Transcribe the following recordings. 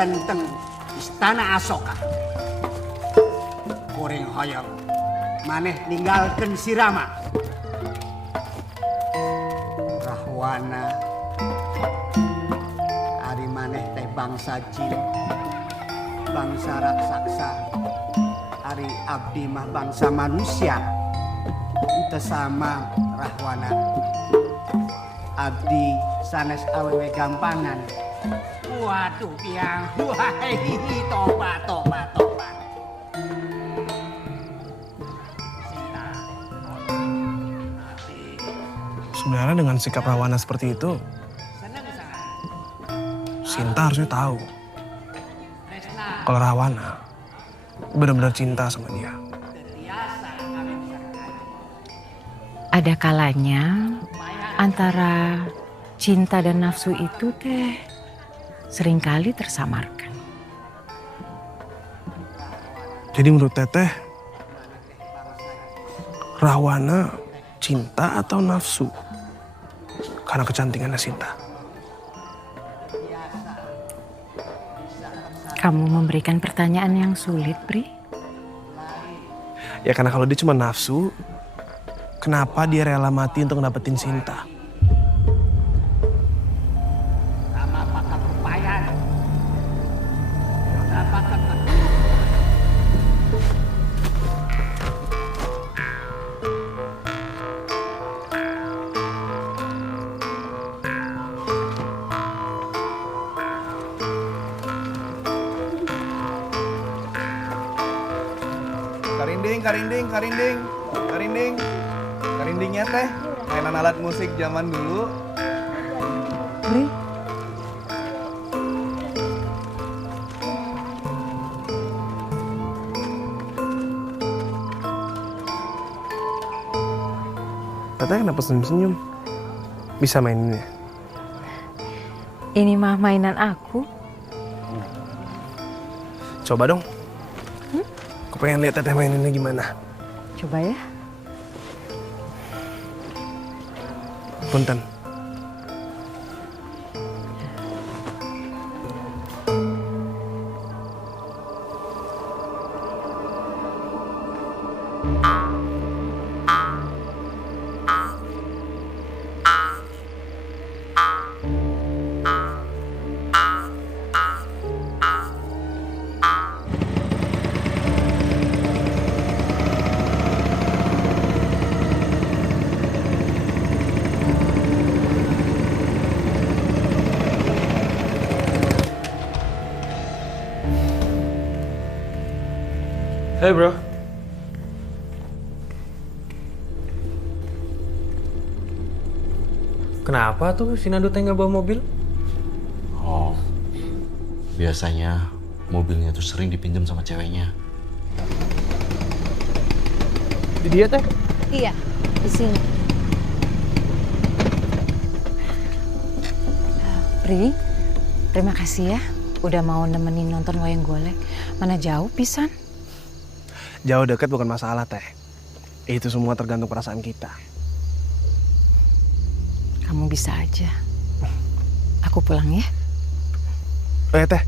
diantarkan teng istana Asoka. Goreng hoyong maneh ninggalkan si Rama. Rahwana ari maneh teh bangsa jin, bangsa raksasa. Ari abdi mah bangsa manusia. Ente sama Rahwana. Abdi sanes awewe gampangan. Waduh piang, wahai tobat. Sebenarnya dengan sikap Rahwana seperti itu, Sinta harusnya tahu kalau Rahwana benar-benar cinta sama dia. Ada kalanya antara cinta dan nafsu itu teh seringkali tersamarkan. Jadi menurut Teteh, Rahwana cinta atau nafsu karena kecantikannya Sinta? Kamu memberikan pertanyaan yang sulit, Pri. Ya karena kalau dia cuma nafsu, kenapa dia rela mati untuk dapetin Sinta? Sama pakai perpayan. Karindingnya teh mainan alat musik zaman dulu. Pri, Teteh kenapa senyum-senyum? Bisa maininnya? ini mah mainan aku. Coba dong. Aku pengen lihat Teteh maininnya gimana. Coba ya. Punten. Hey bro. Kenapa tuh si Nando teh nggak bawa mobil? Oh, biasanya mobilnya tuh sering dipinjam sama ceweknya. Di dia teh? Iya, di sini. Pri, terima kasih ya udah mau nemenin nonton wayang golek. Mana jauh pisan? Jauh dekat bukan masalah Teh. Itu semua tergantung perasaan kita. Kamu bisa aja. Aku pulang ya. Teh,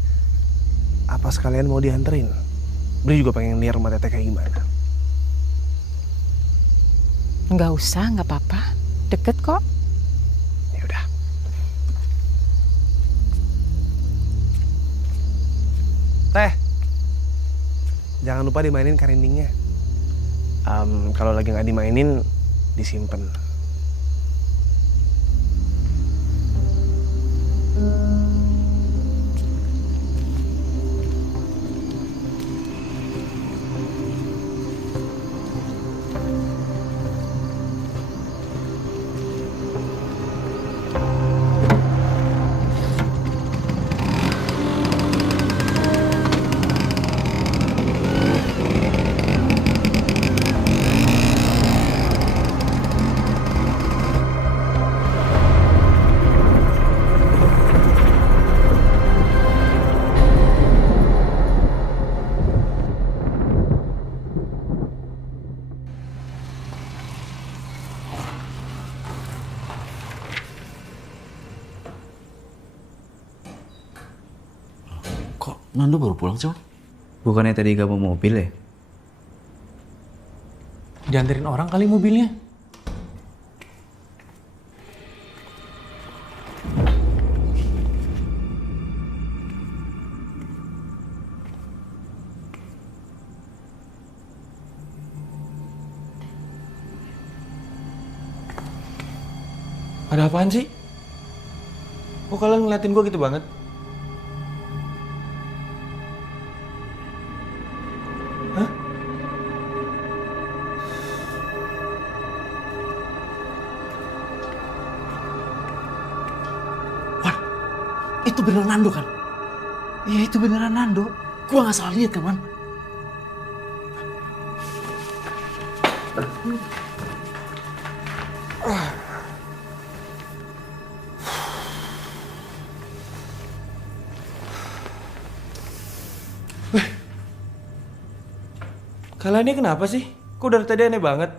apa sekalian mau dianterin? Bri juga pengen lihat rumah Teteh kayak gimana. Nggak usah, nggak apa-apa. Deket kok. Ya udah. Teh, jangan lupa dimainin karindingnya. Kalau lagi nggak dimainin, disimpan. Nando baru pulang sih, Wan? Bukannya tadi gak bawa mobil ya? Dianterin orang kali mobilnya. Ada apaan sih? Kok kalian ngeliatin gue gitu banget? Hah? Wan, itu beneran Nando kan? Iya, itu beneran Nando. Gua nggak salah lihat kan, Wan? Kalian ini kenapa sih? Kok dari tadi aneh banget?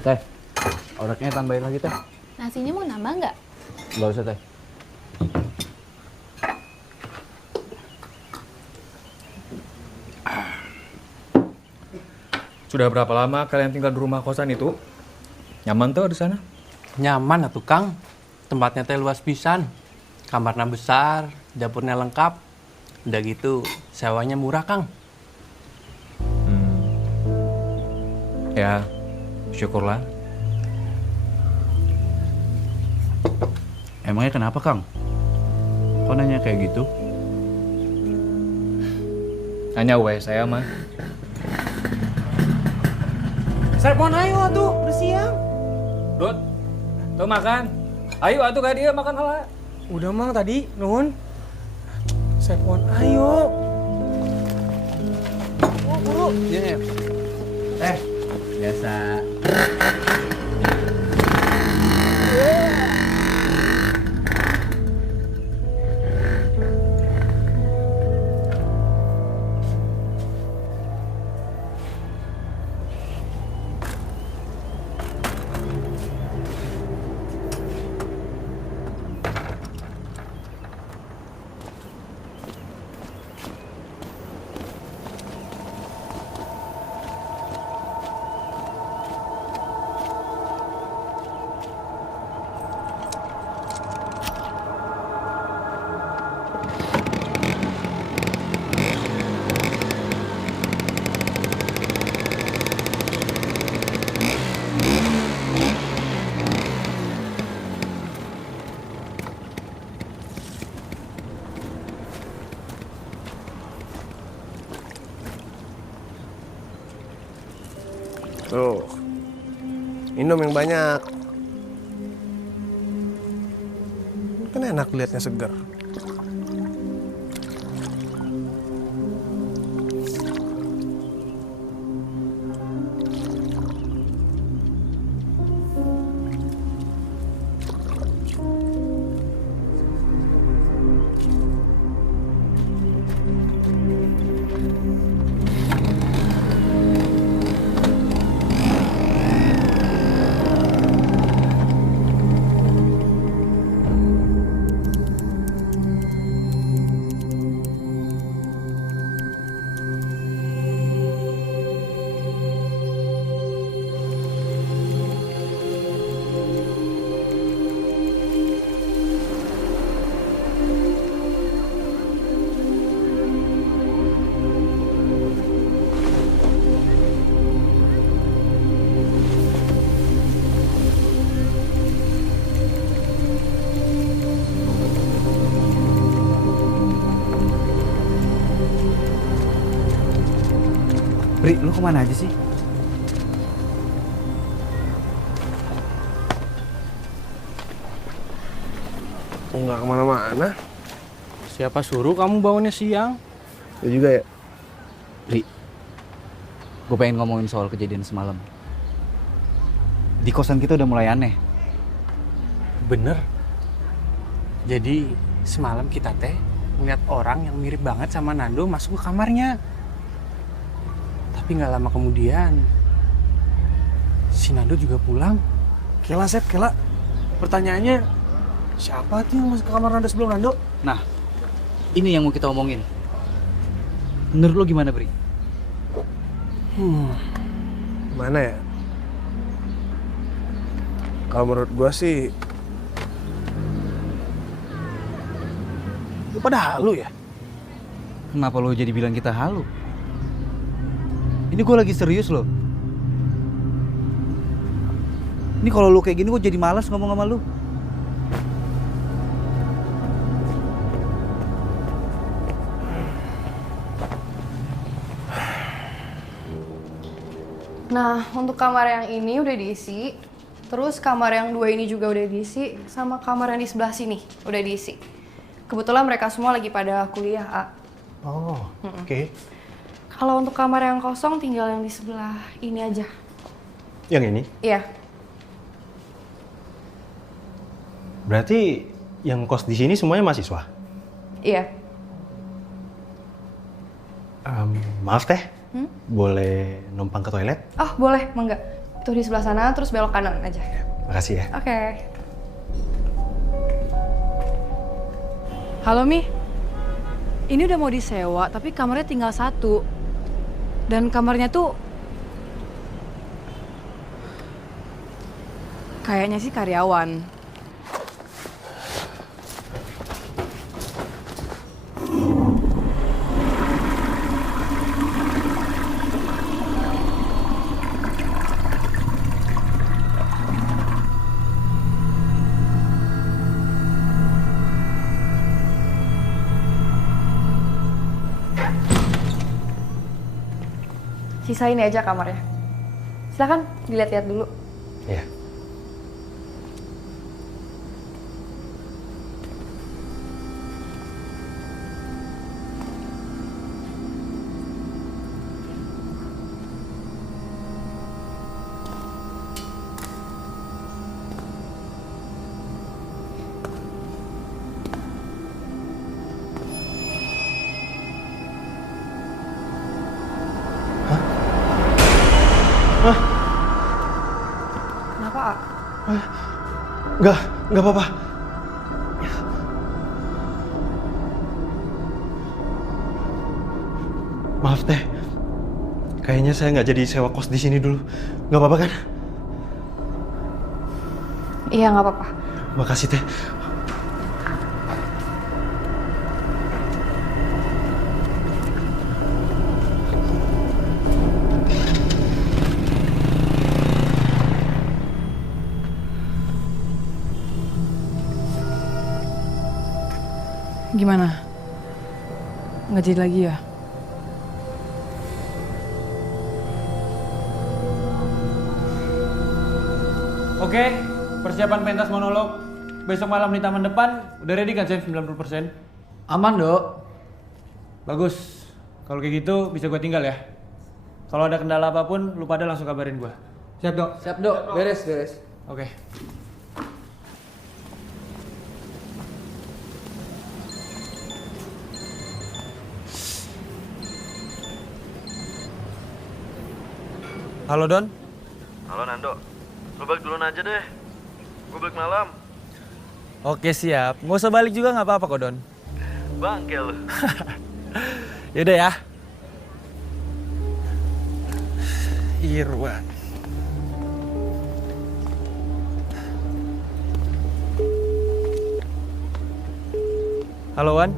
Teh, oreknya tambahin lagi teh. Nasinya mau nambah nggak? Nggak usah teh. Sudah berapa lama kalian tinggal di rumah kosan itu? Nyaman tuh di sana? Nyaman atuh Kang. Tempatnya teh luas pisan. Kamarnya besar, dapurnya lengkap. Udah gitu, sewanya murah Kang. Ya, syukurlah. Emangnya kenapa Kang? Kok nanya kayak gitu? Tanya weh saya mah. Serpon ayo tuh, udah siang. Dut, tuh makan. Ayo atuh gak dia makan hala. Udah mang tadi, nuhun. Serpon ayo. Oh, buru. Iya, Teh, biasa. Tuh, minum yang banyak. Kan enak liatnya segar. Lu kemana aja sih? Nggak kemana-mana. Siapa suruh kamu bangunnya siang? Ya juga ya. Ri, gue pengen ngomongin soal kejadian semalam. Di kosan kita udah mulai aneh. Bener. Jadi semalam kita teh ngeliat orang yang mirip banget sama Nando masuk ke kamarnya. Tapi nggak lama kemudian si Nando juga pulang. Kela, Sep, Kela. Pertanyaannya, siapa tuh yang masuk ke kamar Nando sebelum Nando? Nah, ini yang mau kita omongin. Menurut lo gimana, Bri? Mana ya? Kalau menurut gua sih, lu pada halu ya? Kenapa lo jadi bilang kita halu? Ini gue lagi serius loh. Ini kalau lu kayak gini gue jadi malas ngomong sama lu. Nah, untuk kamar yang ini udah diisi. Terus kamar yang 2 ini juga udah diisi. Sama kamar yang di sebelah sini udah diisi. Kebetulan mereka semua lagi pada kuliah, A. Oh, oke. Kalau untuk kamar yang kosong tinggal yang di sebelah ini aja. Yang ini? Iya. Berarti yang kos di sini semuanya mahasiswa? Iya. Maaf teh, boleh numpang ke toilet? Oh, boleh, mangga. Itu di sebelah sana, terus belok kanan aja. Makasih ya. Oke. Halo, Mi. Ini udah mau disewa, tapi kamarnya tinggal 1. Dan kamarnya tuh kayaknya sih karyawan. Sisa ini aja kamarnya. Silakan dilihat-lihat dulu. Iya. Kenapa, A? Enggak apa-apa. Maaf teh, kayaknya saya nggak jadi sewa kos di sini dulu. Nggak apa-apa kan? Iya, nggak apa-apa. Makasih teh. Gimana? Nggak jadi lagi ya? Oke, persiapan pentas monolog besok malam di taman depan udah ready kan, Sam? 90%? Aman, Dok. Bagus. Kalau kayak gitu bisa gue tinggal ya. Kalau ada kendala apapun, lu pada langsung kabarin gue. Siap, Dok? Siap, Dok. Beres. Oke. Halo, Don. Halo Nando, lu balik duluan aja deh. Gue balik malam. Oke, siap. Nggak usah balik juga nggak apa-apa kok, Don. Bangke lu. Yaudah ya. Irwan. Halo, Wan.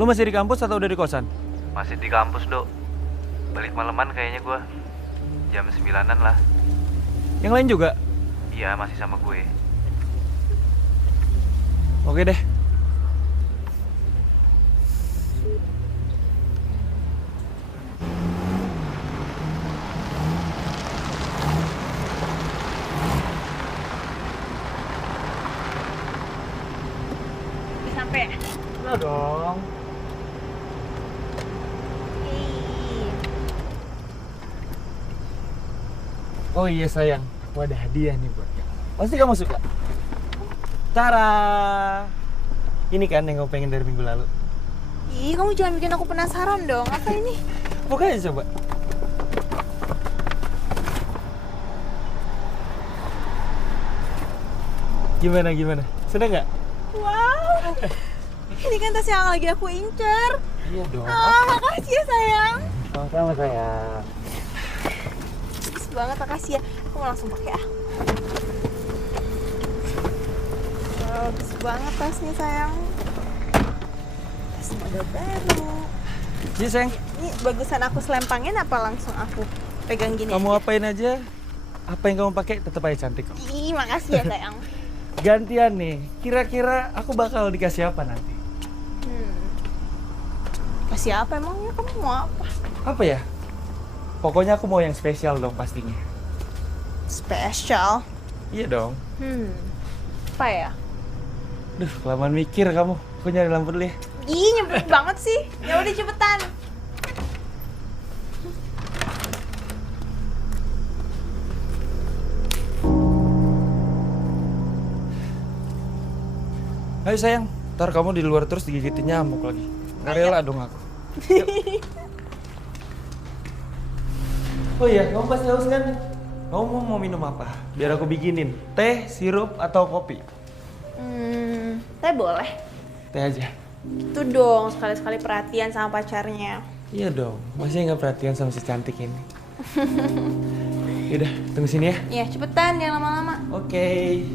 Lu masih di kampus atau udah di kosan? Masih di kampus, Dok. Balik maleman kayaknya gue. Jam 9-an lah. Yang lain juga? Iya, masih sama gue. Oke deh. kenapa ya? Enggak dong. Oh iya sayang, aku ada hadiah nih buat kamu. Pasti kamu suka. Tara. Ini kan yang kamu pengen dari minggu lalu. Ih, kamu jangan bikin aku penasaran dong. Apa ini? Buka aja coba. Gimana? Seneng nggak? Wow. Ini kan tas yang lagi aku incer. Iya dong. Makasih ya sayang. Sama-sama sayang. Bagus banget, makasih ya. Aku mau langsung pakai ah. Bagus banget tasnya sayang. Tas model baru. Iya sayang. Ini bagusan aku selempangin apa langsung aku pegang gini? Kamu apain aja? Apa yang kamu pakai tetap aja cantik kok. Ih, makasih ya sayang. Gantian nih, kira-kira aku bakal dikasih apa nanti? Kasih apa emangnya? Kamu mau apa? Apa ya? Pokoknya aku mau yang spesial dong pastinya. Spesial? Iya dong. Apa ya? Duh, kelamaan mikir kamu. Aku nyari lampu dulu ya. Ih, nyebut banget sih. Ya udah cepetan. Ayo sayang, ntar kamu di luar terus digigitin nyamuk lagi. Nggak rela dong aku. Oh iya, kamu pasti haus kan? Kamu mau minum apa? Biar aku bikinin. Teh, sirup, atau kopi? Teh boleh. Teh aja. Itu dong, sekali-sekali perhatian sama pacarnya. Iya dong, masih nggak perhatian sama si cantik ini. Yaudah, tunggu sini ya. Iya, cepetan, jangan lama-lama. Oke.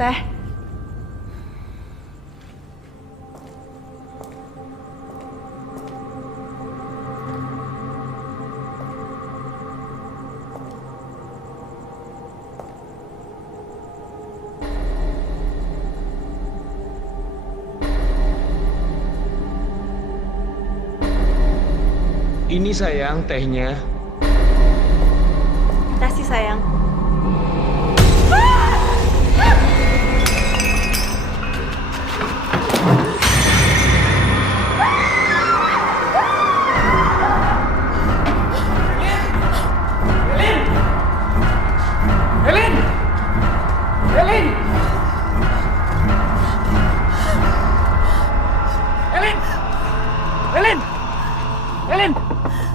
Teh. Ini sayang tehnya. Kasih sayang.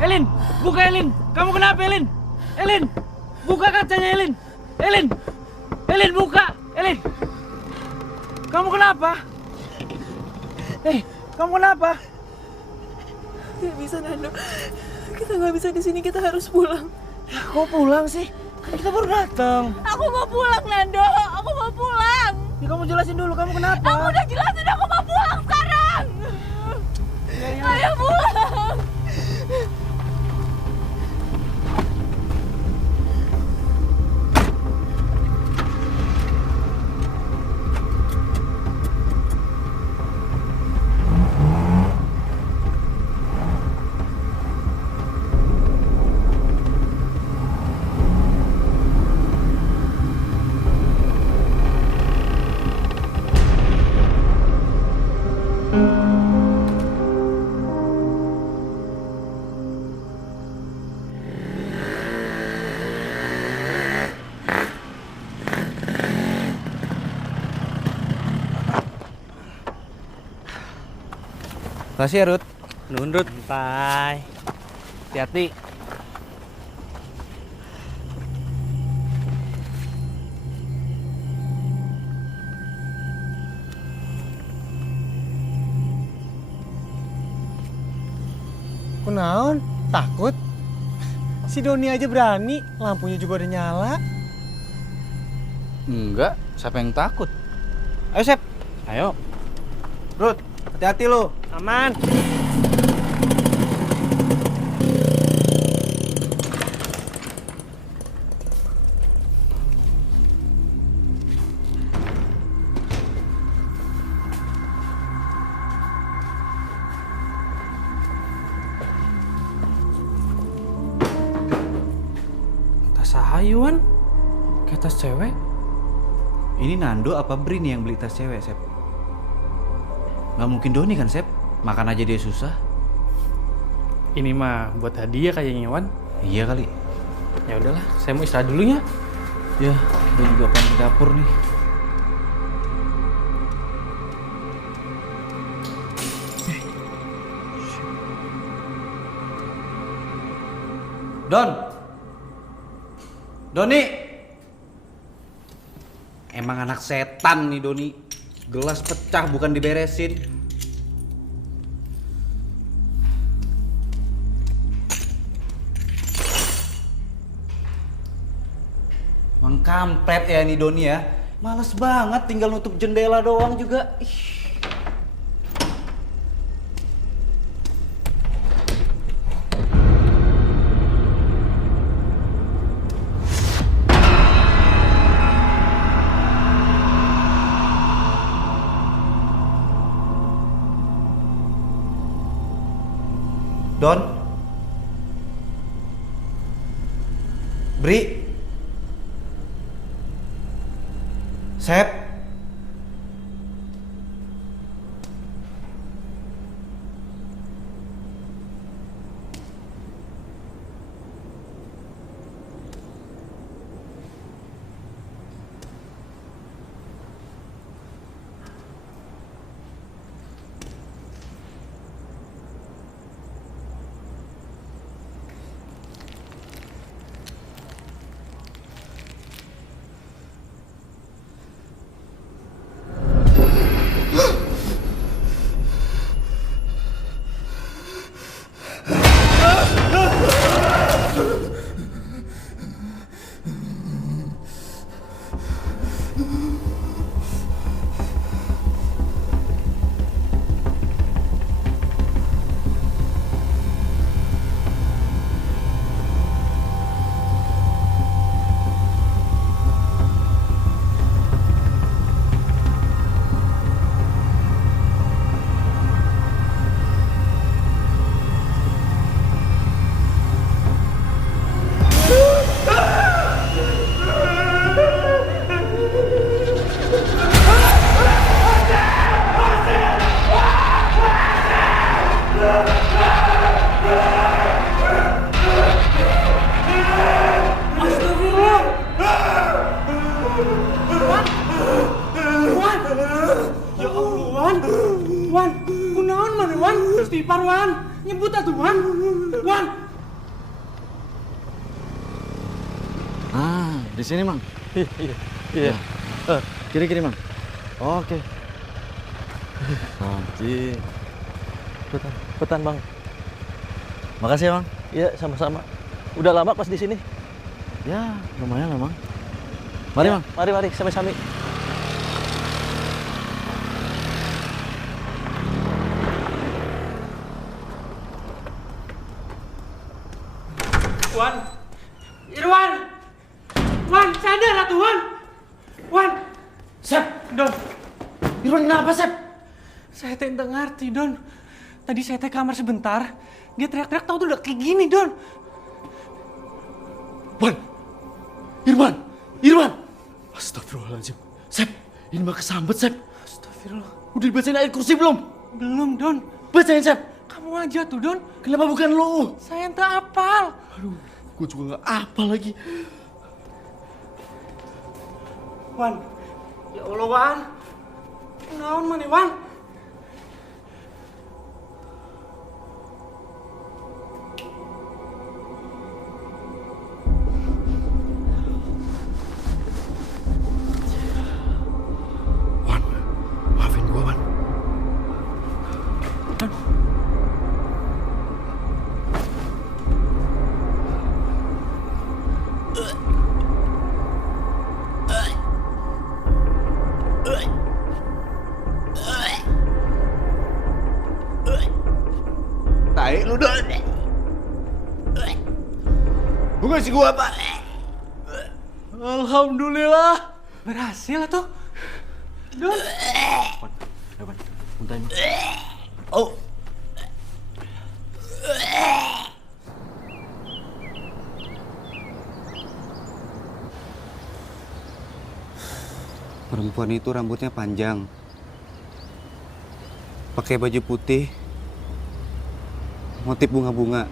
Elin, buka Elin. Kamu kenapa Elin? Elin, buka kacanya Elin. Elin buka. Elin, kamu kenapa? Kamu kenapa? Gak bisa Nando, kita nggak bisa di sini, kita harus pulang. Kok pulang sih? Kan kita baru datang. Aku mau pulang Nando, aku mau pulang. Ya kamu jelasin dulu, kamu kenapa? Aku udah jelasin, aku mau pulang sekarang. Ayo pulang. Makasih ya, Rut. Nundut. Santai. Hati-hati. Kok Kunaon? Takut? Si Doni aja berani, lampunya juga udah nyala. Enggak, siapa yang takut? Ayo, Sep. Ayo. Rut, hati-hati lo. Aman. Tas sahayuan? Kayak tas cewek? Ini Nando apa Bri nih yang beli tas cewek, Sep? Nggak mungkin Doni kan, Sep? Makan aja dia susah. Ini mah buat hadiah kayaknya, Wan. Iya kali. Ya udahlah, saya mau istirahat dulu ya. Ya, gue juga pengen ke dapur nih. Don! Doni! Emang anak setan nih Doni. Gelas pecah bukan diberesin. Emang kampret ya nih Doni ya. Males banget tinggal nutup jendela doang juga. Ih. Don? Bri? Sep? Wan, kunaon mana Wan? Stipar Wan, nyebut atuh Wan. Wan. Ah, di sini Mang. Iya. Kiri-kiri Mang. Oke. Anjir. Petan Bang. Makasih ya Mang. Iya, sama-sama. Udah lama pas di sini. Ya, lumayan lah Mang. Mari Mang. Mari, sami-sami. Wan. Irwan. Wan, sadar atuh Wan. Wan. Sep, Don. Irwan kenapa Sep? Saya teh enggak ngerti, Don. Tadi saya teh kamar sebentar, dia teriak-teriak tahu tuh udah kayak gini, Don. Wan. Irwan. Astagfirullahaladzim. Sep, ini mah kesambet Sep. Astagfirullah. Udah dibacain ayat kursi belum? Belum, Don. Bacain Sep. Kamu aja tuh, Don. Kenapa bukan lo? Saya entah apal. Aduh, gue juga gak apal lagi. Wan. Ya Allah, Wan. Naon mana, Wan? Wan, maafin gue Wan. baik lu, Dok. Bukan si gua, Pak. Alhamdulillah. Berhasil tuh. Don. Oh. Perempuan itu rambutnya panjang, pakai baju putih, motif bunga-bunga.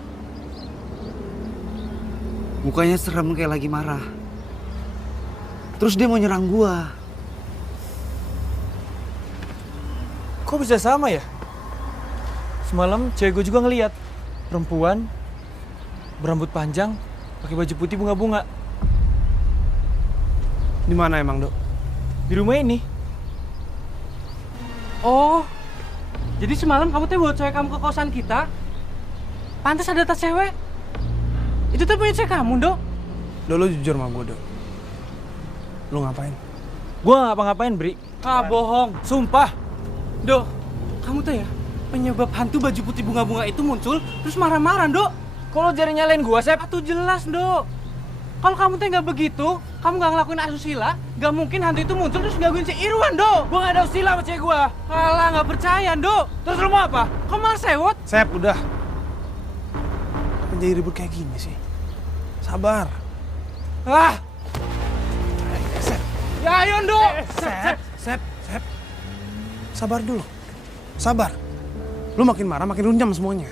Mukanya serem kayak lagi marah. Terus dia mau nyerang gua. Kok bisa sama ya? Semalam cewek gue juga ngeliat perempuan berambut panjang, pakai baju putih bunga-bunga. Di mana emang, Dok? Di rumah ini. Oh, jadi semalam kamu tuh bawa cewek kamu ke kosan kita? Pantas ada tas cewek? Itu tuh punya cewek kamu, Dok? Dok, lu jujur sama gue, Dok. Lu ngapain? Gue gak ngapa-ngapain, Bri. Ah, bohong. Sumpah. Dok, kamu tuh ya penyebab hantu baju putih bunga-bunga itu muncul terus marah-marah, Dok. Kalau jadi nyalain gue, Sep? Tuh jelas, Dok. Kalau kamu tuh nggak begitu, kamu nggak ngelakuin asusila, nggak mungkin hantu itu muncul terus gangguin si Irwan, Dok. Gue gak ada usil sama cewek gue. Alah, nggak percaya, Dok. Terus lu mau apa? Kamu malah sewot. Sep, udah. Kenapa jadi ribut kayak gini sih? Sabar. Ah! Ya ayo, Dok. Sep. Sabar dulu. Sabar. Lu makin marah, makin runyam semuanya.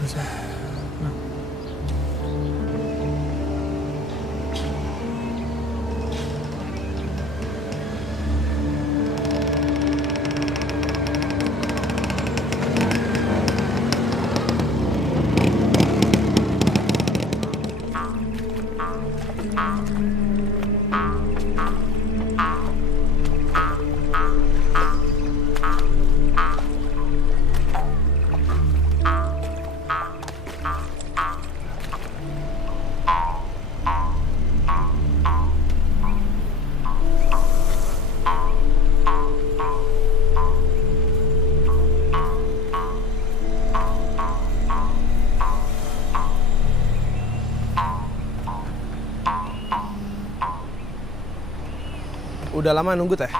Udah, Sep. Udah lama nunggu, Teh?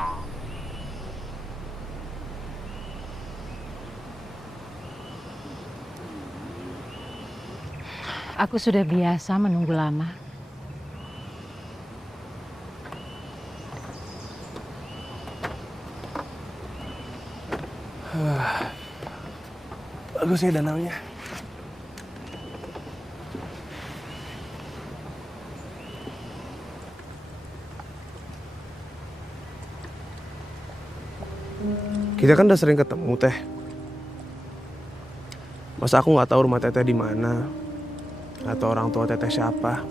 Aku sudah biasa menunggu lama. Bagus ya danaunya. Kita kan udah sering ketemu, Teh. Masa aku nggak tahu rumah Teteh di mana atau orang tua Teteh siapa?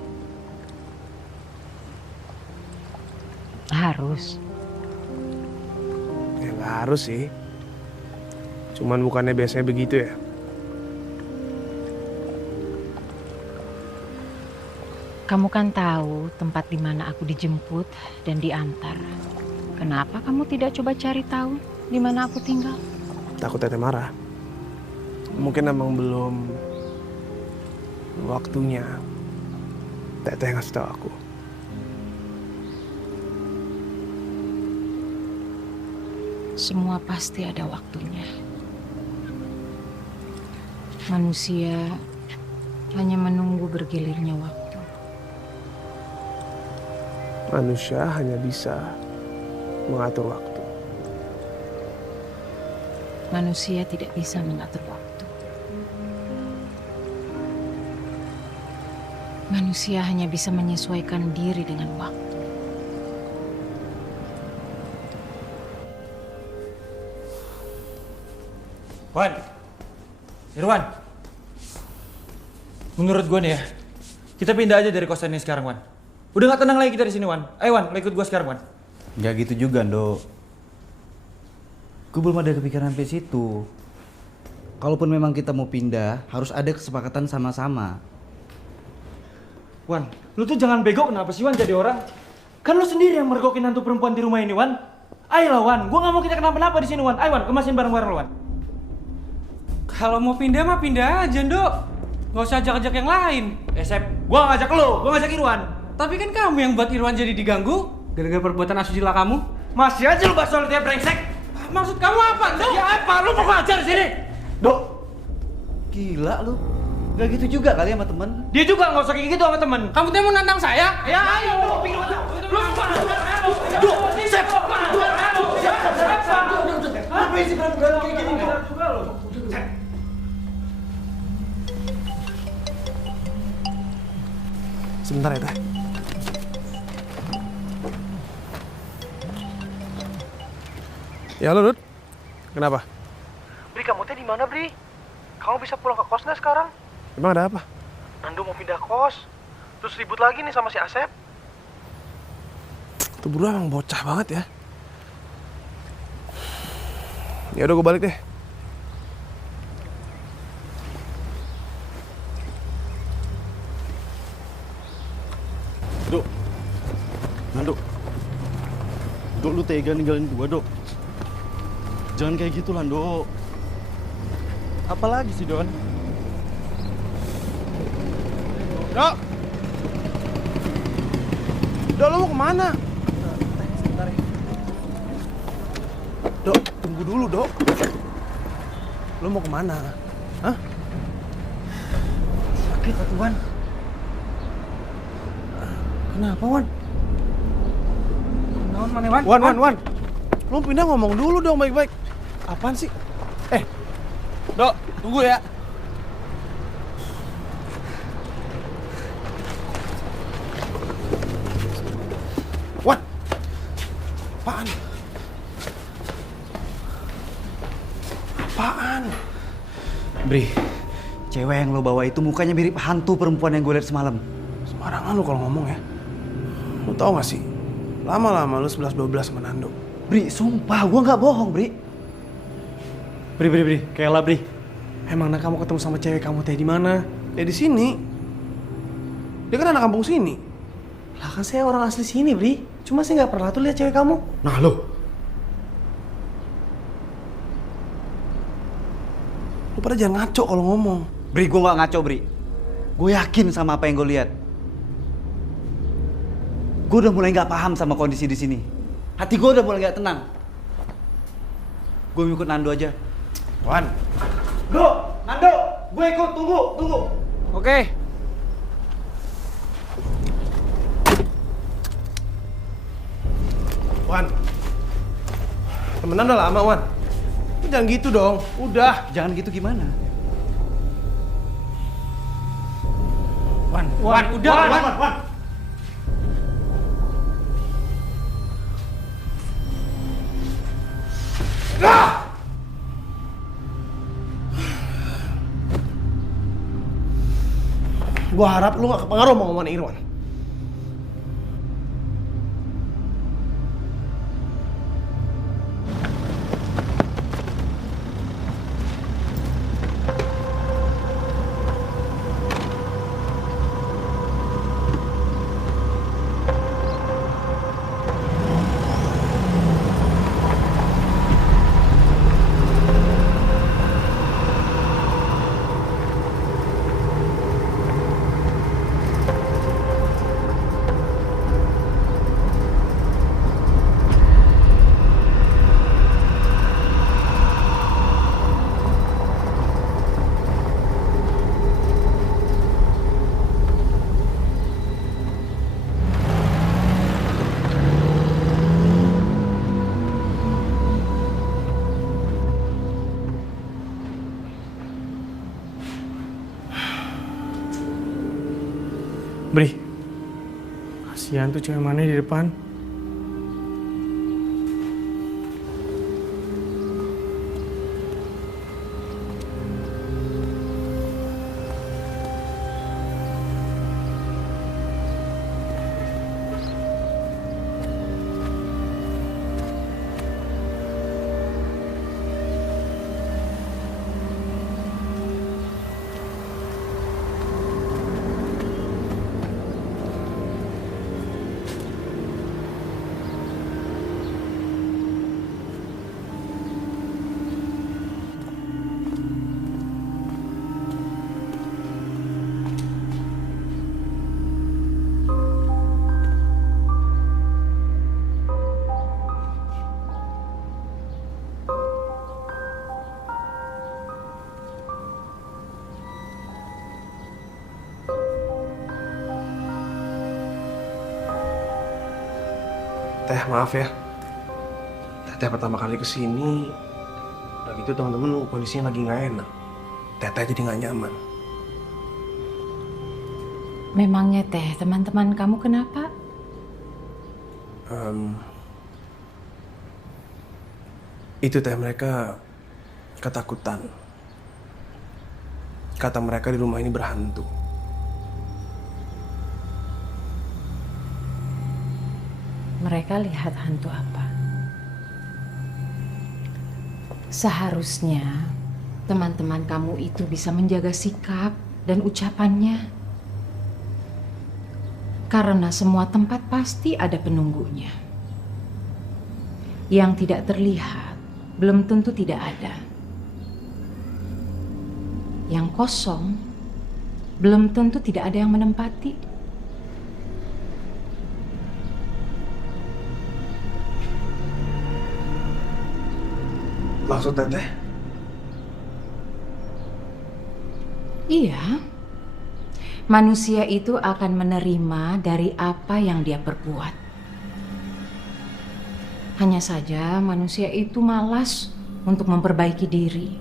Harus. Ya nggak harus sih. Cuman bukannya biasanya begitu ya? Kamu kan tahu tempat di mana aku dijemput dan diantar. Kenapa kamu tidak coba cari tahu di mana aku tinggal? Takut Teteh marah. Mungkin emang belum waktunya Teteh ngasih tahu aku. Semua pasti ada waktunya. Manusia hanya menunggu bergilirnya waktu. Manusia hanya bisa mengatur waktu. Manusia tidak bisa mengatur waktu. Manusia hanya bisa menyesuaikan diri dengan waktu. Wan, Irwan, menurut gue nih ya, kita pindah aja dari kosan ini sekarang, Wan. Udah gak tenang lagi kita di sini, Wan. Ayo, Wan, lo ikut gue sekarang, Wan. Gak gitu juga, Dok. Gue belum ada kepikiran sampai situ. Kalaupun memang kita mau pindah, harus ada kesepakatan sama-sama. Wan, lu tuh jangan bego kenapa sih, Wan, jadi orang? Kan lu sendiri yang mergokin hantu perempuan di rumah ini, Wan. Ayolah, Wan, gue gak mau kita kenapa-napa di sini, Wan. Ayo, Wan, kemasin bareng-bareng, Wan. Kalau mau pindah mah pindah aja, Ndok. Nggak usah ajak-ajak yang lain. Sep, gua ngajak lo, gua ngajak Irwan. Tapi kan kamu yang buat Irwan jadi diganggu gara-gara perbuatan asusila kamu. Masih aja lu bahas soal dia brengsek. Maksud kamu apa, Ndok? Ya apa? Lu mau ngajar sini? Dok, gila lu. Gak gitu juga kali sama temen. Dia juga nggak usah kayak gitu sama temen. Kamu tuh mau nantang saya? Ya ayo, Dok, pikir lu. Sep. Apa sih berantem kayak gini? Sebentar ya, Teh. Ya, halo, Dut. Kenapa? Bri, kamu teh di mana, Bri? Kamu bisa pulang ke kos nggak sekarang? Emang ada apa? Nando mau pindah kos. Terus ribut lagi nih sama si Asep. Tuh bro emang bocah banget ya. Ya udah gue balik deh. Dok, Nando, Dok lu tega ninggalin gua, Dok. Jangan kayak gitu, Lando. Apalagi sih, Don? Dok! Dok, lo mau kemana? Sebentar ya. Dok, tunggu dulu, Dok. Lo mau kemana? Hah? Sakit, Tuan. Kenapa, Wan? Naon mana, Wan? Wan. Lo pindah ngomong dulu dong baik-baik. Apaan sih? Dok, tunggu ya. Wan! Apaan? Apaan? Bri, cewek yang lo bawa itu mukanya mirip hantu perempuan yang gue lihat semalam. Sembarangan lo kalau ngomong ya. Lo tau gak sih? Lama-lama lo 11-12 sama Nando. Bri, sumpah gue nggak bohong, Bri. Bri, kayalah Bri. Emangnya kamu ketemu sama cewek kamu teh di mana? Ya di sini. Dia kan anak kampung sini. Lah kan saya orang asli sini, Bri. Cuma saya nggak pernah tuh lihat cewek kamu. Nah lo pada jangan ngaco kalau ngomong. Bri, gue nggak ngaco, Bri. Gue yakin sama apa yang gue lihat. Gue udah mulai nggak paham sama kondisi di sini. Hati gue udah mulai nggak tenang. Gue ikut Nando aja. Wan. Nando, gue ikut. Tunggu. Oke. Wan. Temenan udah lama, Wan. Jangan gitu dong. Udah. Jangan gitu gimana? Wan, udah, Wan. Gua harap lu gak kepengaruh sama omongan Irwan. Bri, kasihan tuh cewek mana di depan. Teh, maaf ya. Teteh pertama kali kesini, udah gitu teman-teman kondisinya lagi nggak enak. Teteh jadi nggak nyaman. Memangnya Teh, teman-teman kamu kenapa? Itu Teh, mereka ketakutan. Kata mereka di rumah ini berhantu. Mereka lihat hantu apa? Seharusnya teman-teman kamu itu bisa menjaga sikap dan ucapannya. Karena semua tempat pasti ada penunggunya. Yang tidak terlihat belum tentu tidak ada. Yang kosong belum tentu tidak ada yang menempati. Maksud Teteh? Iya. Manusia itu akan menerima dari apa yang dia perbuat. Hanya saja manusia itu malas untuk memperbaiki diri.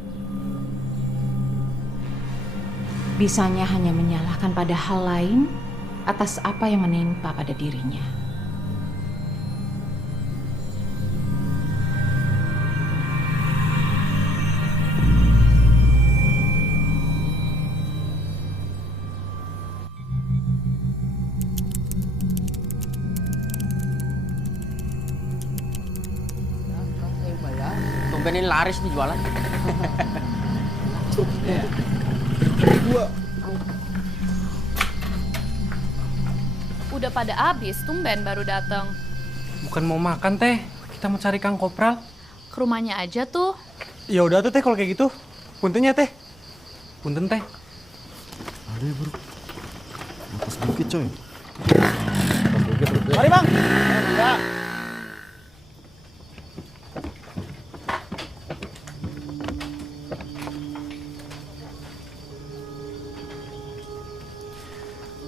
Bisanya hanya menyalahkan pada hal lain atas apa yang menimpa pada dirinya. Tumben ini laris nih jualan. Udah pada habis, tumben baru datang. Bukan mau makan Teh, kita mau cari Kang Kopral. Ke rumahnya aja tuh. Ya udah tuh Teh kalau kayak gitu. Puntennya Teh. Punten Teh. Ada ya bro. Atas bukit coy. Mari Bang. Ya.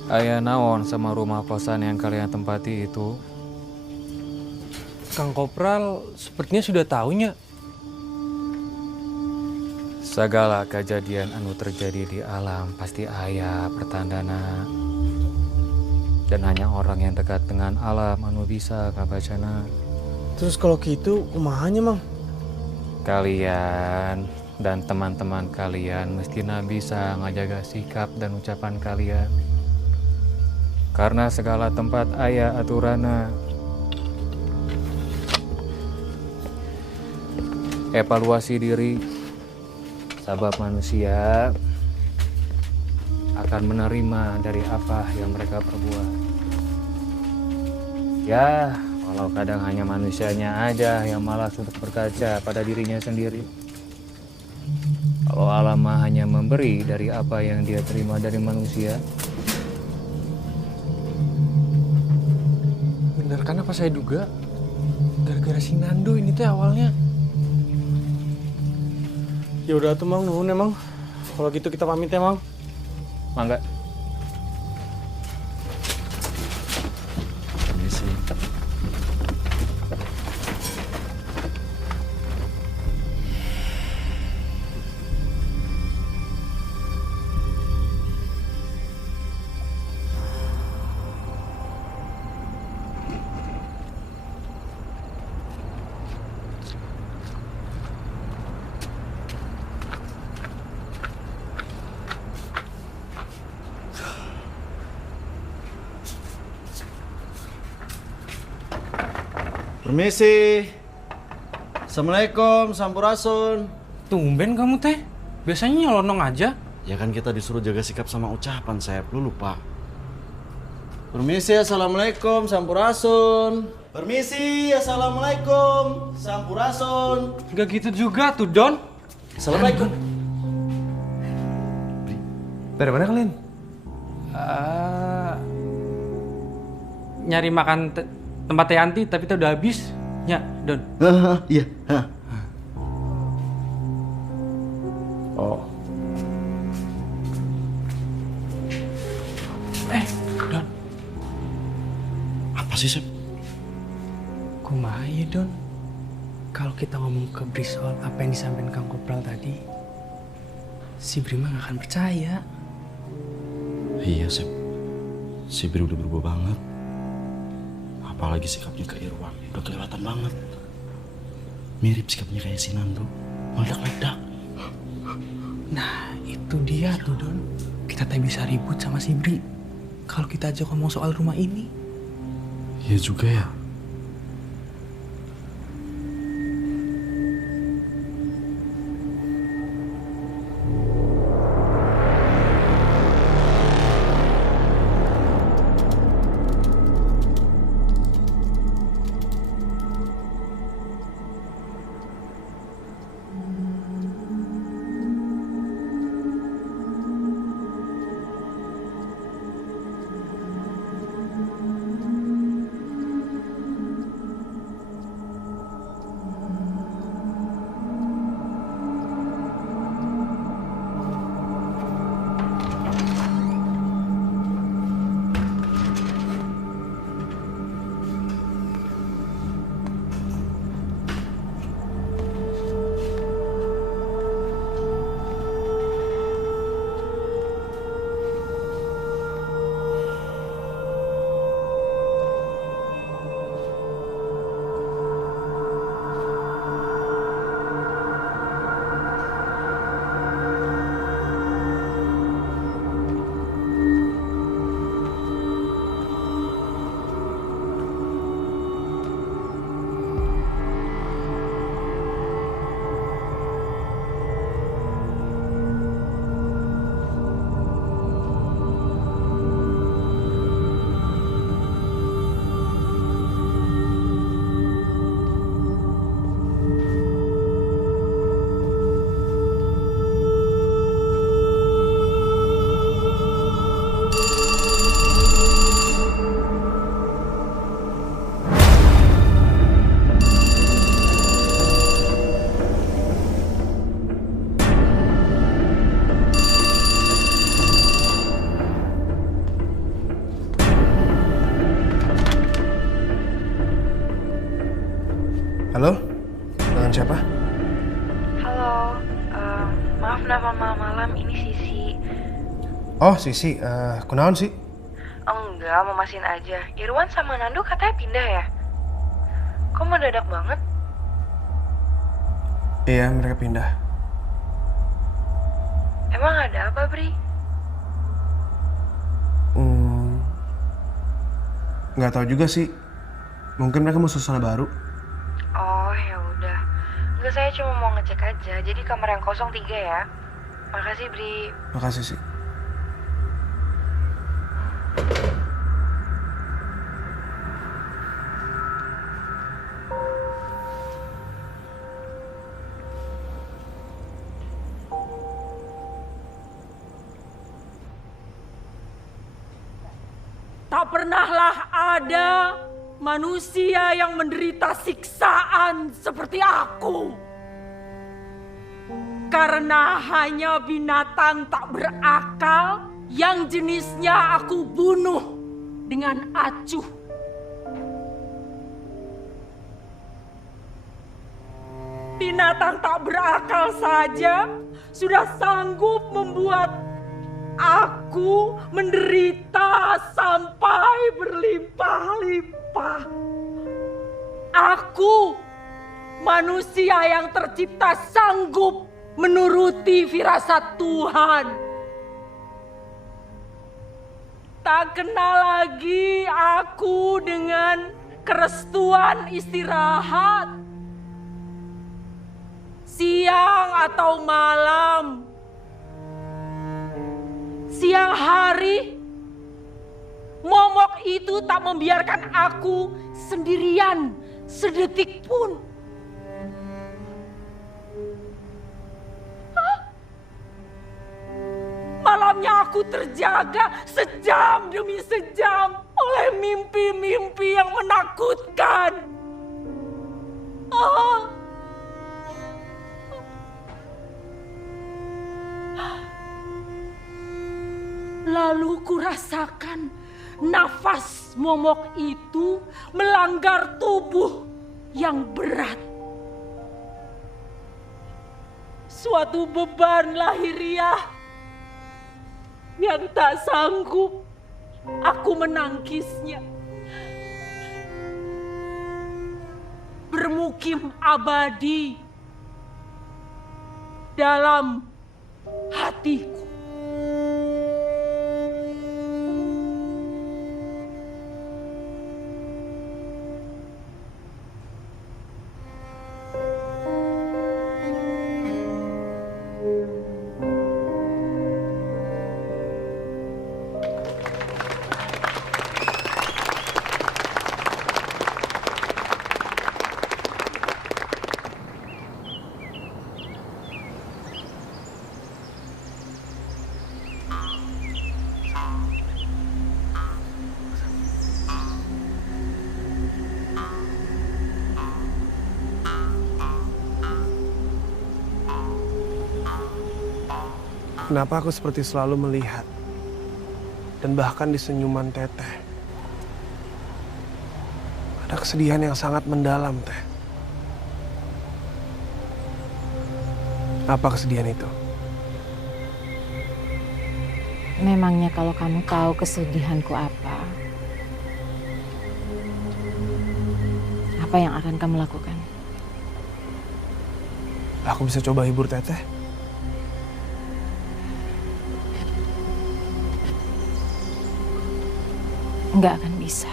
Aya naon sama rumah kosan yang kalian tempati itu? Kang Kopral sepertinya sudah tahunya. Segala kejadian anu terjadi di alam pasti aya pertandana. Dan hanya orang yang dekat dengan alam anu bisa kabacana. Terus kalau gitu kumahanya Mang? Kalian dan teman-teman kalian mestinya bisa ngajaga sikap dan ucapan kalian. Karena segala tempat aya aturana. Evaluasi diri, sabab manusia akan menerima dari apa yang mereka perbuat. Ya, kalau kadang hanya manusianya aja yang malas untuk berkaca pada dirinya sendiri. Kalau alam hanya memberi dari apa yang dia terima dari manusia. Bener kan apa saya duga? Gara-gara si Nando ini teh awalnya. Ya udah tuh Mang, nuhun emang. Kalau gitu kita pamit ya Mang. Mangga. Permisi. Permisi. Assalamualaikum, sampurasun. Tumben kamu teh. Biasanya nyelonong aja. Ya kan kita disuruh jaga sikap sama ucapan, Sep. Lu lupa. Permisi, assalamualaikum, sampurasun. Permisi, assalamualaikum, sampurasun. Gak gitu juga tuh Don. Assalamualaikum. Dari mana kalian? Nyari makan tempat Teh Yanti tapi teh udah habis. Ya, Don. Iya. Oh. Apa sih, Sep? Don, kalau kita ngomong ke Bri soal apa yang disampaikan Kang Kopral tadi, si Bri mah gak akan percaya. Iya, Sep. Si Bri udah berubah banget. Apalagi sikapnya ke Irwan, udah kelewatan banget. Mirip sikapnya kayak si Nando, meledak-ledak. Nah, itu dia tuh, Don. Kita tak bisa ribut sama si Bri kalau kita aja ngomong soal rumah ini. Iya juga ya. Halo? Dengan siapa? Halo, maaf nelfon malam-malam, ini Sisi. Oh, Sisi. Kunaon sih? Enggak, mau masihin aja. Irwan sama Nando katanya pindah ya? Kok mendadak banget? Iya, mereka pindah. Emang ada apa, Bri? Nggak tahu juga sih. Mungkin mereka mau suasana baru. Oh, ya udah. Enggak, saya cuma mau ngecek aja. Jadi kamar yang kosong 3 ya. Makasih, Bri. Makasih sih. Tak pernahlah ada manusia yang menderita siksaan seperti aku. Karena hanya binatang tak berakal yang jenisnya aku bunuh dengan acuh. Binatang tak berakal saja sudah sanggup membuat aku menderita sampai berlimpah-limpah. Aku, manusia yang tercipta, sanggup menuruti firasat Tuhan. Tak kenal lagi aku dengan kerestuan istirahat. Siang atau malam, siang hari, momok itu tak membiarkan aku sendirian sedetik pun. Malamnya aku terjaga sejam demi sejam oleh mimpi-mimpi yang menakutkan. Lalu kurasakan nafas momok itu melanggar tubuh yang berat. Suatu beban lahiriah yang tak sanggup aku menangkisnya. Bermukim abadi dalam hatiku. Kenapa aku seperti selalu melihat dan bahkan di senyuman Teteh ada kesedihan yang sangat mendalam, Teh. Apa kesedihan itu? Memangnya kalau kamu tahu kesedihanku apa yang akan kamu lakukan? Aku bisa coba hibur Teteh. Nggak akan bisa.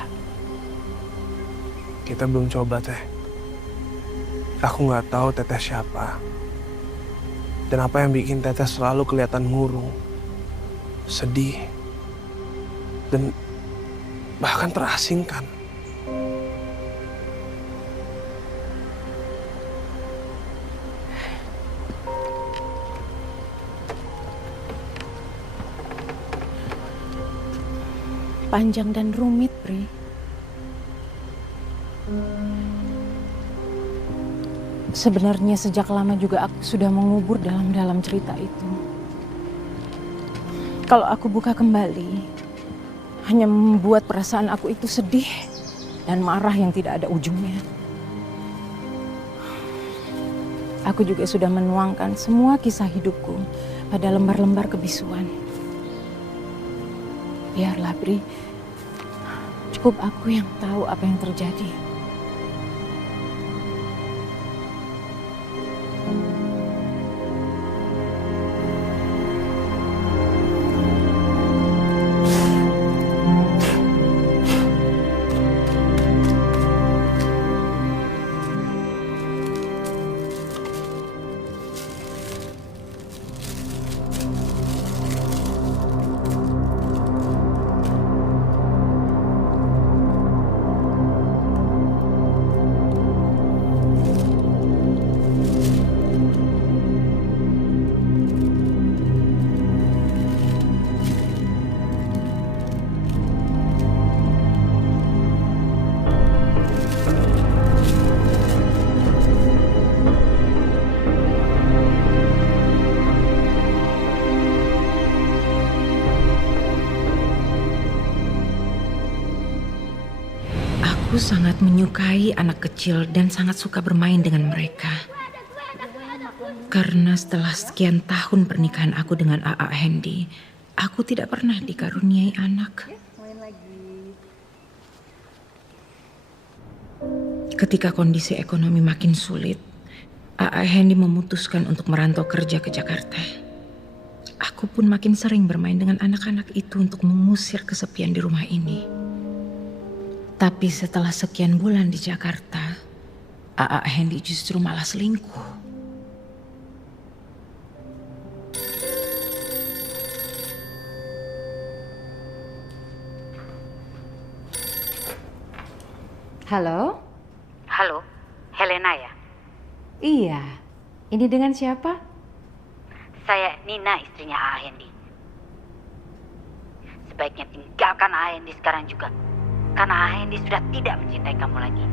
Kita belum coba, Teh. Aku nggak tahu Teteh siapa. Dan apa yang bikin Teteh selalu kelihatan murung, sedih, dan bahkan terasingkan. Panjang dan rumit, Pri. Sebenarnya sejak lama juga aku sudah mengubur dalam cerita itu. Kalau aku buka kembali, hanya membuat perasaan aku itu sedih dan marah yang tidak ada ujungnya. Aku juga sudah menuangkan semua kisah hidupku pada lembar-lembar kebisuan. Biarlah, Pri. Cukup aku yang tahu apa yang terjadi. Aku sangat menyukai anak kecil dan sangat suka bermain dengan mereka. Karena setelah sekian tahun pernikahan aku dengan A.A. Hendy, aku tidak pernah dikaruniai anak. Ketika kondisi ekonomi makin sulit, A.A. Hendy memutuskan untuk merantau kerja ke Jakarta. Aku pun makin sering bermain dengan anak-anak itu untuk mengusir kesepian di rumah ini. Tapi setelah sekian bulan di Jakarta, A.A. Hendy justru malah selingkuh. Halo? Halo, Helena ya? Iya. Ini dengan siapa? Saya Nina, istrinya A.A. Hendy. Sebaiknya tinggalkan A.A. Hendy sekarang juga. Karena A.A. Hendy sudah tidak mencintai kamu lagi.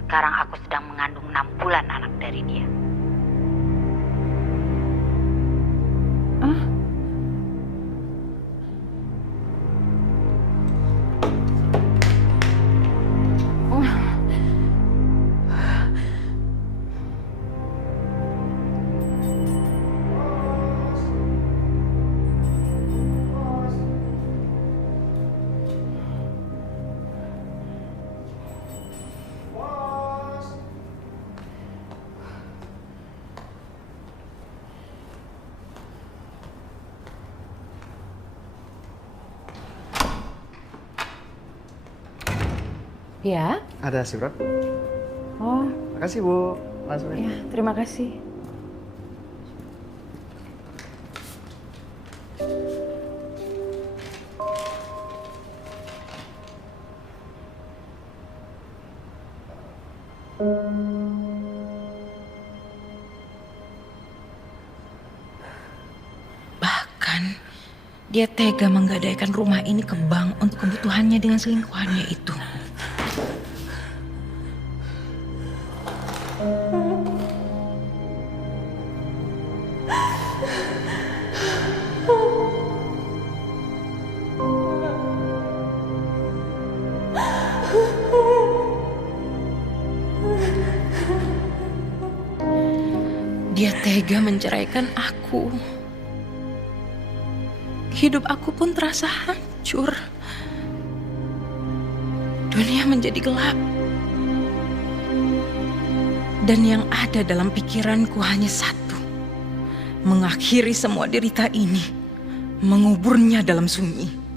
Sekarang aku sedang mengandung 6 bulan anak dari dia. Ya? Ada surat. Oh, Makasih Bu. Langsung ya, terima kasih. Bahkan dia tega menggadaikan rumah ini ke bank untuk kebutuhannya dengan selingkuhannya itu. Dia tega menceraikan aku. Hidup aku pun terasa hancur. Dunia menjadi gelap. Dan yang ada dalam pikiranku hanya satu. Mengakhiri semua derita ini. Menguburnya dalam sunyi.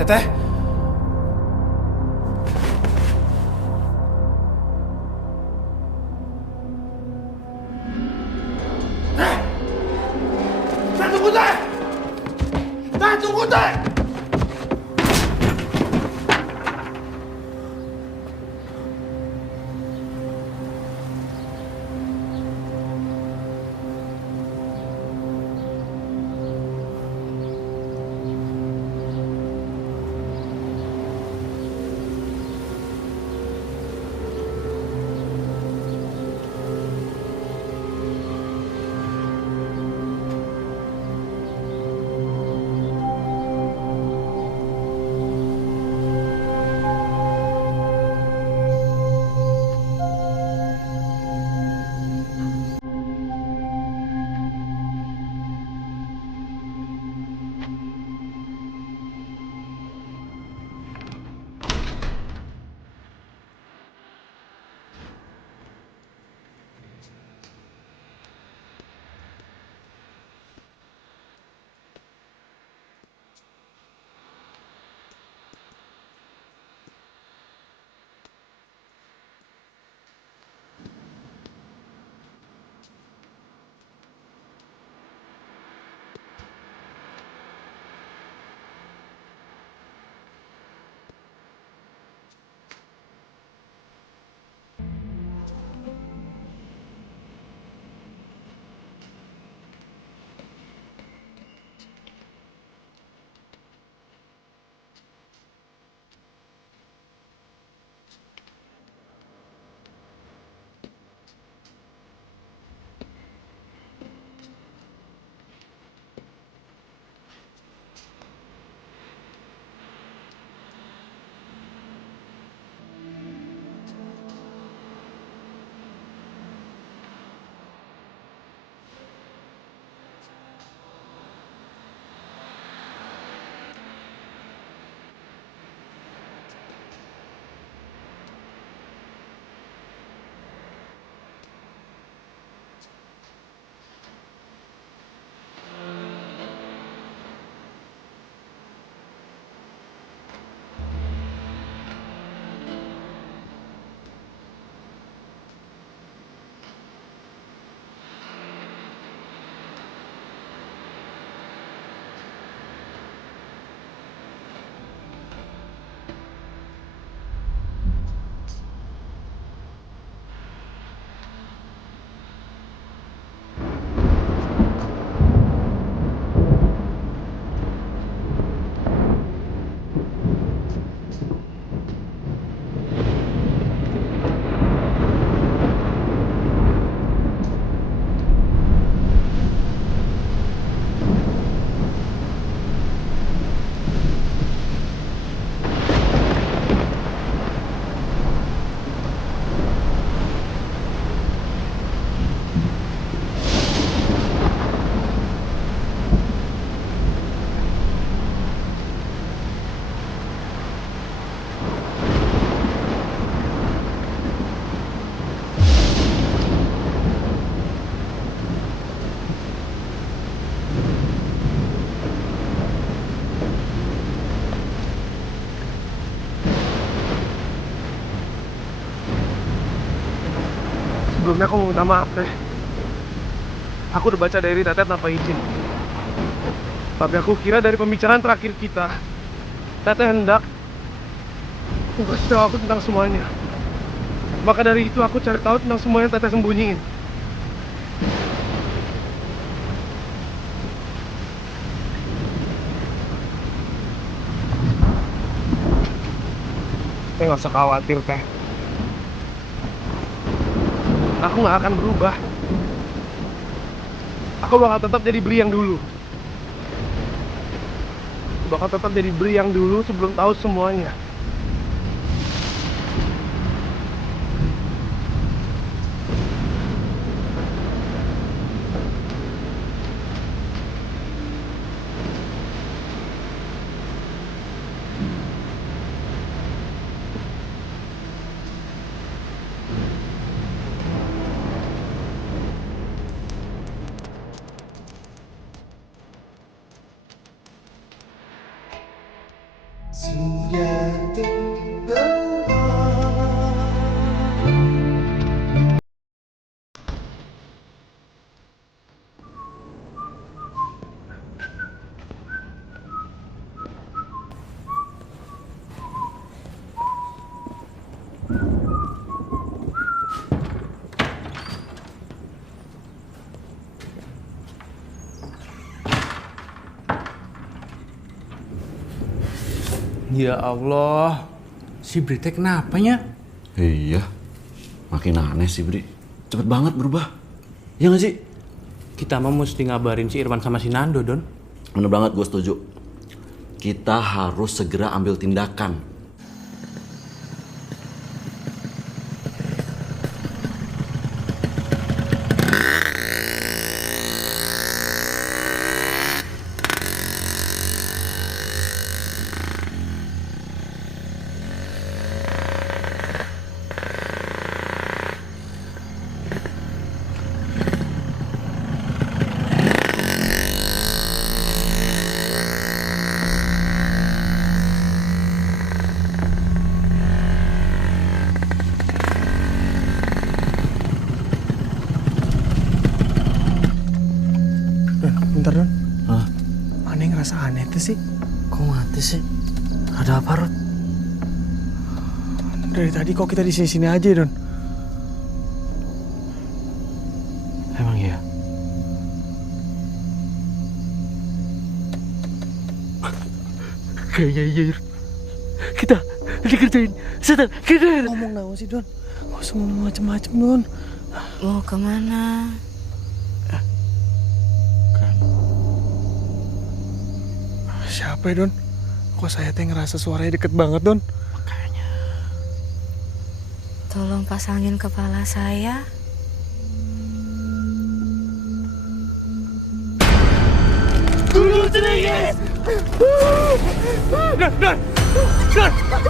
Teteh. Tunggu teh! Tunggu teh! Sebelumnya aku mau minta maaf, Teh. Aku udah baca diary Teteh tanpa izin. Tapi aku kira dari pembicaraan terakhir kita, Teteh hendak kasih tahu aku tentang semuanya. Maka dari itu aku cari tahu tentang semua yang Teteh sembunyiin. Teh nggak usah khawatir, Teh. Aku nggak akan berubah. Aku bakal tetap jadi Bri yang dulu. Bakal tetap jadi Bri yang dulu sebelum tahu semuanya. Ya Allah, si Bri teh kenapanya? Iya, makin aneh sih Bri. Cepet banget berubah. Ya nggak sih? Kita mah mesti ngabarin si Irwan sama si Nando, Don. Bener banget, gue setuju. Kita harus segera ambil tindakan. Bentar, Don. Hah? Aneh ngerasa aneh tuh sih. Kok mati sih? Ada apa, Rod? Dari tadi kok kita di sini-sini aja, Don. Emang iya? Kayaknya iya. Kita dikerjain setan. Kita ngomong naon sih, Don? Gak usah ngomong macem-macem, Don. Mau kemana? Siapa ya, Don? Kok saya teh ngerasa suaranya deket banget, Don? Tolong pasangin kepala saya. Guru Cenengis! Don! Don! Don! Don!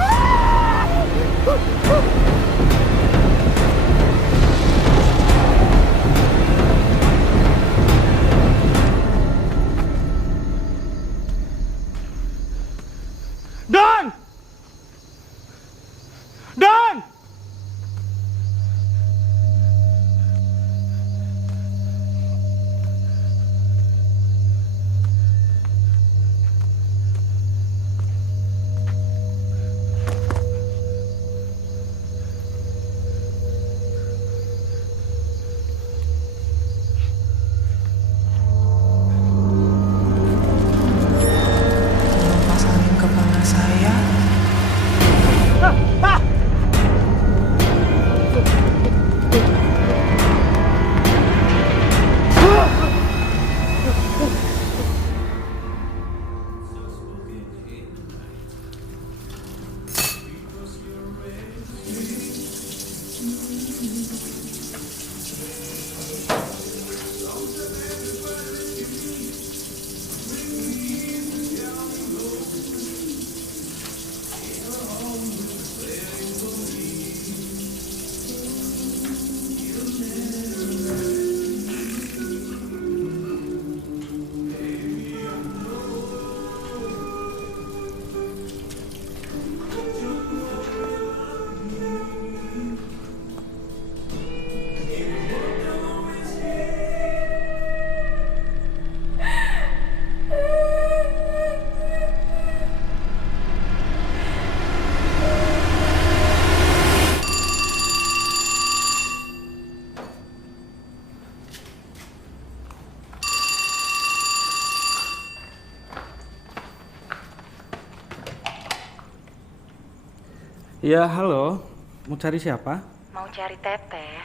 Ya, halo. Mau cari siapa? Mau cari Teteh.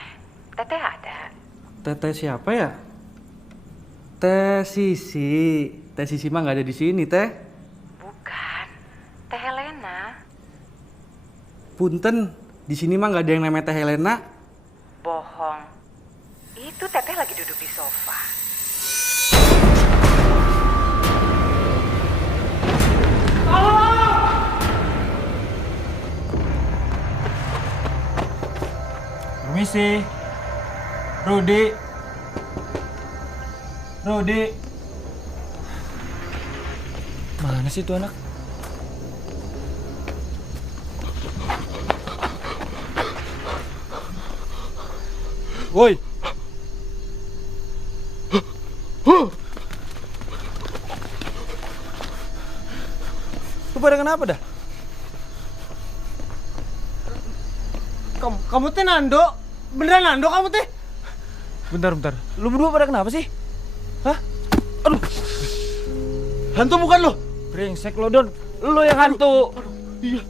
Teteh ada. Teteh siapa ya? Teh Sisi. Teh Sisi mah nggak ada di sini, Teh. Bukan. Teh Helena. Punten, di sini mah nggak ada yang namanya Teh Helena. Bohong. Itu Teteh lagi duduk di sofa. Permisi. Rudi. Rudi. Mana sih tuh anak? Woi. Lu pada kenapa dah? Kamu teh Nando? Beneran Nando kamu teh? Bentar. Lu berdua pada kenapa sih? Hah? Aduh. Hantu bukan lo? Brengsek lo, Don. Lo yang hantu. Iya.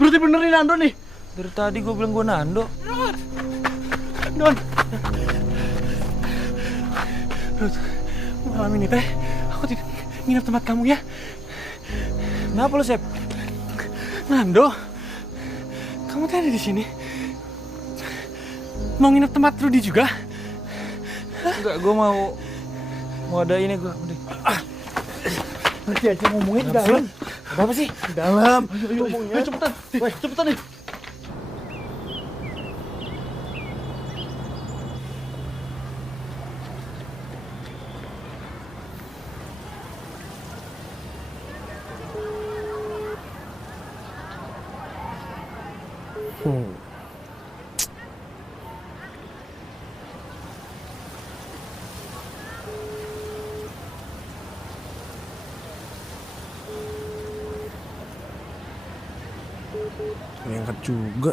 Berarti bener nih Nando nih. Dari tadi gue bilang gue Nando. Don. Ruth, malam ini teh aku tidak nginep tempat kamu ya. Kenapa lo, Sep? Nando, kamu teh ada di sini. Mau nginep tempat Rudy juga? Enggak, gue mau ada ini gue. Nanti aja ngomongin di dalam. Apa sih? Di dalam. Ayo, cepetan. Woi, cepetan nih. Ngangkat juga.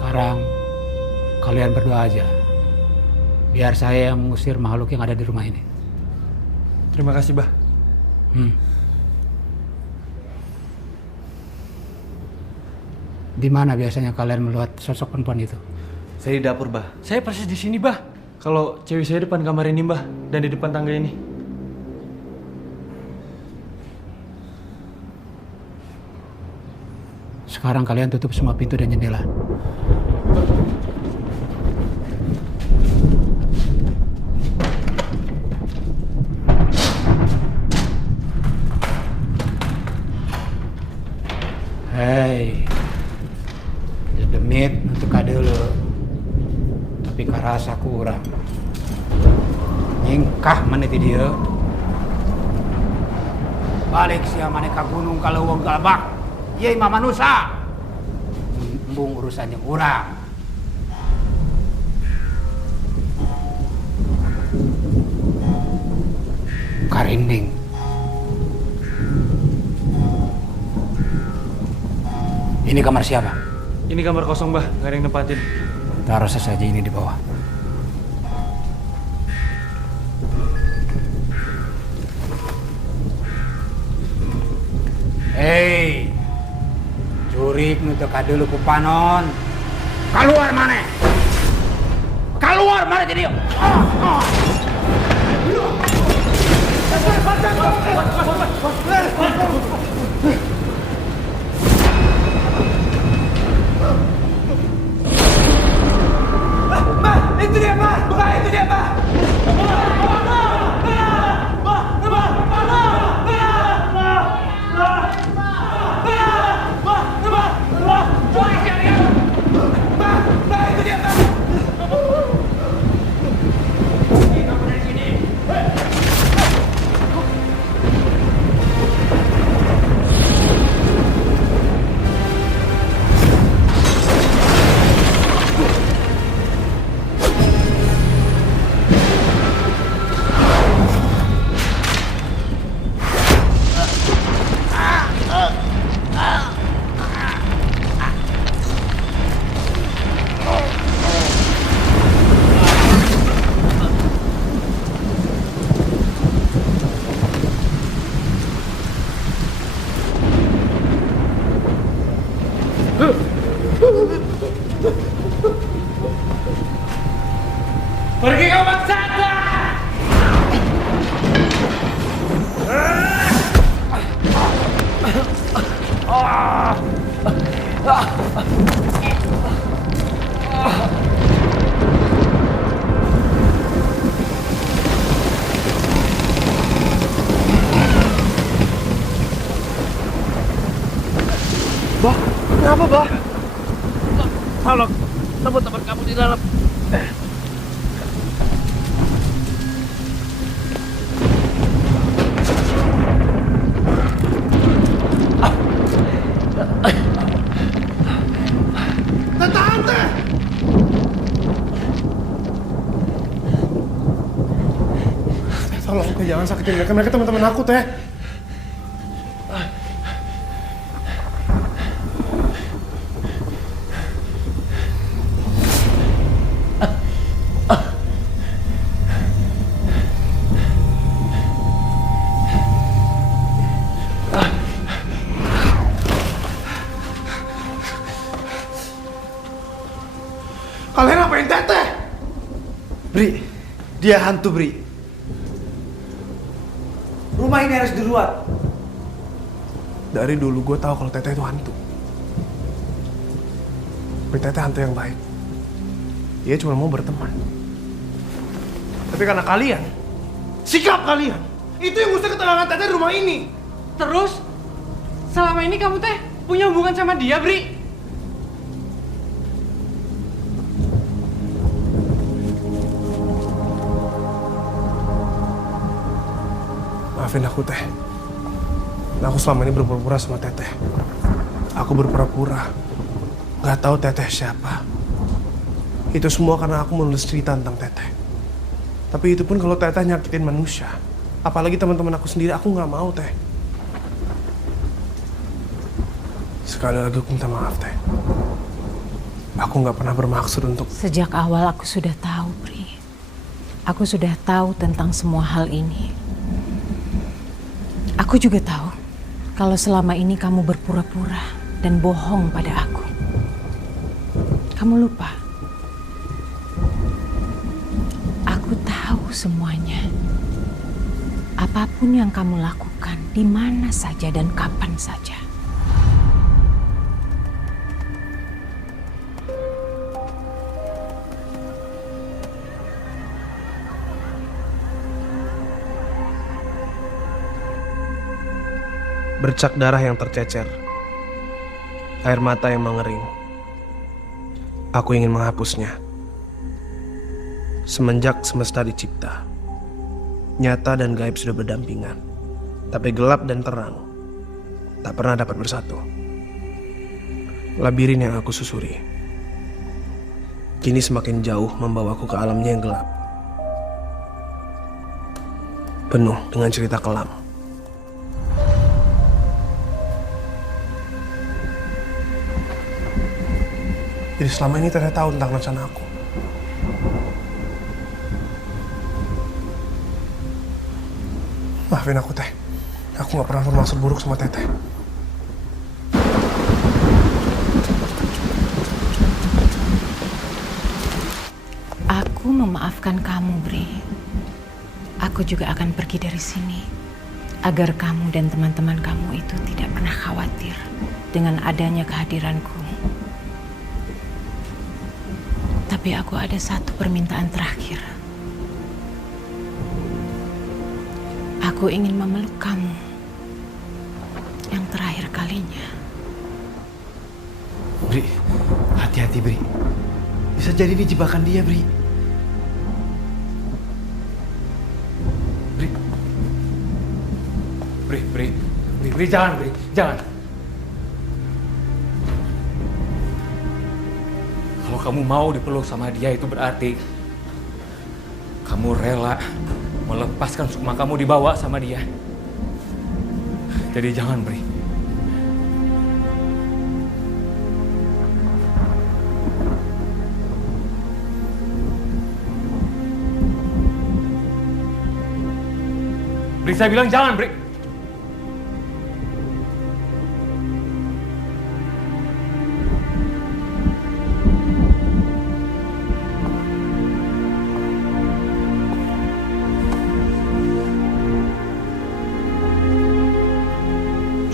Sekarang kalian berdoa aja. Biar saya yang mengusir makhluk yang ada di rumah ini. Terima kasih, Bah. Di mana biasanya kalian melihat sosok perempuan itu? Saya di dapur, Bah. Saya persis di sini, Bah. Kalau cewek saya depan kamar ini, Bah, dan di depan tangga ini. Sekarang kalian tutup semua pintu dan jendela. Hei, demit untuk dulu. Tapi karasa kurang. Nyingkah meniti dia. Balik sia maneka gunung kalau wong galbak. Ye mama nusa. Embung urusannya kurang. Karinding. Ini kamar siapa? Ini kamar kosong, Bah. Nggak ada yang nempatin. Taruh saja ini di bawah. Hei, curik nu teu kadulu ku panon. Keluar mana? Keluar mana jadi? Itu dia, Pak! Pak, itu dia, Pak! Pergi kau maksata! Bah, kenapa, Bah? Tolong, teman-teman kamu di dalam. Tante! Tolong, jangan sakitin mereka. Mereka teman-teman aku, Teh. Kalian apain Teteh? Bri, dia hantu, Bri. Rumah ini harus diruat. Dari dulu gue tahu kalau Teteh itu hantu. Tapi Teteh hantu yang baik. Dia cuma mau berteman. Tapi karena kalian, sikap kalian, itu yang ngusir ketenangan Teteh di rumah ini. Terus, selama ini kamu teh punya hubungan sama dia, Bri? Maafin aku, Teh. Aku selama ini berpura-pura sama Teteh. Aku berpura-pura gak tahu Teteh siapa. Itu semua karena aku menulis cerita tentang Teteh. Tapi itu pun kalau Teteh nyakitin manusia. Apalagi teman-teman aku sendiri, aku gak mau, Teh. Sekali lagi aku minta maaf, Teh. Aku gak pernah bermaksud untuk... Sejak awal aku sudah tahu, Bri. Aku sudah tahu tentang semua hal ini. Aku juga tahu kalau selama ini kamu berpura-pura dan bohong pada aku. Kamu lupa. Aku tahu semuanya. Apapun yang kamu lakukan, di mana saja dan kapan saja. Bercak darah yang tercecer, air mata yang mengering. Aku ingin menghapusnya. Semenjak semesta dicipta, nyata dan gaib sudah berdampingan. Tapi gelap dan terang tak pernah dapat bersatu. Labirin yang aku susuri kini semakin jauh membawaku ke alamnya yang gelap, penuh dengan cerita kelam. Jadi selama ini Teteh tahu tentang rencana aku. Maafin aku, Teh. Aku gak pernah bermaksud buruk sama Teteh. Aku memaafkan kamu, Bri. Aku juga akan pergi dari sini agar kamu dan teman-teman kamu itu tidak pernah khawatir dengan adanya kehadiranku. Tapi aku ada satu permintaan terakhir. Aku ingin memeluk kamu yang terakhir kalinya. Bri, hati-hati Bri. Bisa jadi ini jebakan dia, Bri. Bri, jangan, Bri, jangan. Kalau kamu mau dipeluk sama dia itu berarti kamu rela melepaskan sukma kamu dibawa sama dia. Jadi jangan, Bri. Bri, saya bilang jangan, Bri.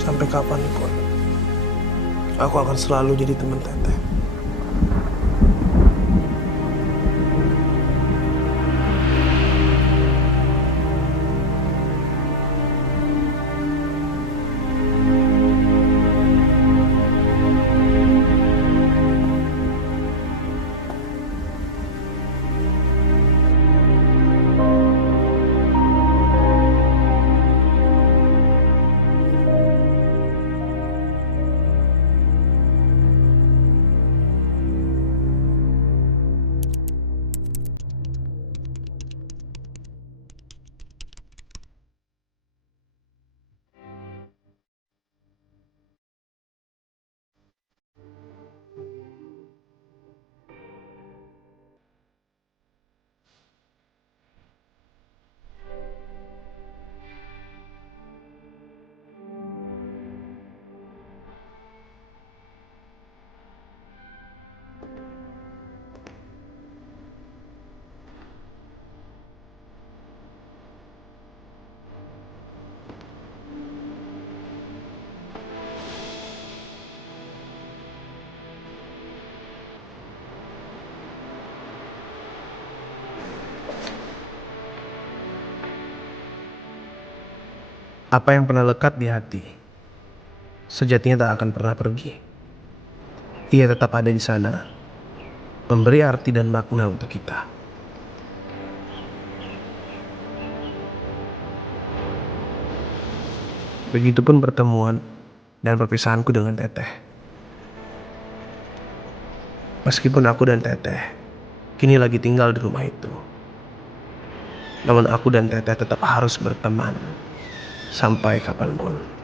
Sampai kapanpun, aku akan selalu jadi teman Teteh. Apa yang pernah lekat di hati, sejatinya tak akan pernah pergi. Ia tetap ada di sana, memberi arti dan makna untuk kita. Begitupun pertemuan dan perpisahanku dengan Teteh. Meskipun aku dan Teteh kini lagi tinggal di rumah itu, namun aku dan Teteh tetap harus berteman sampai kapanpun.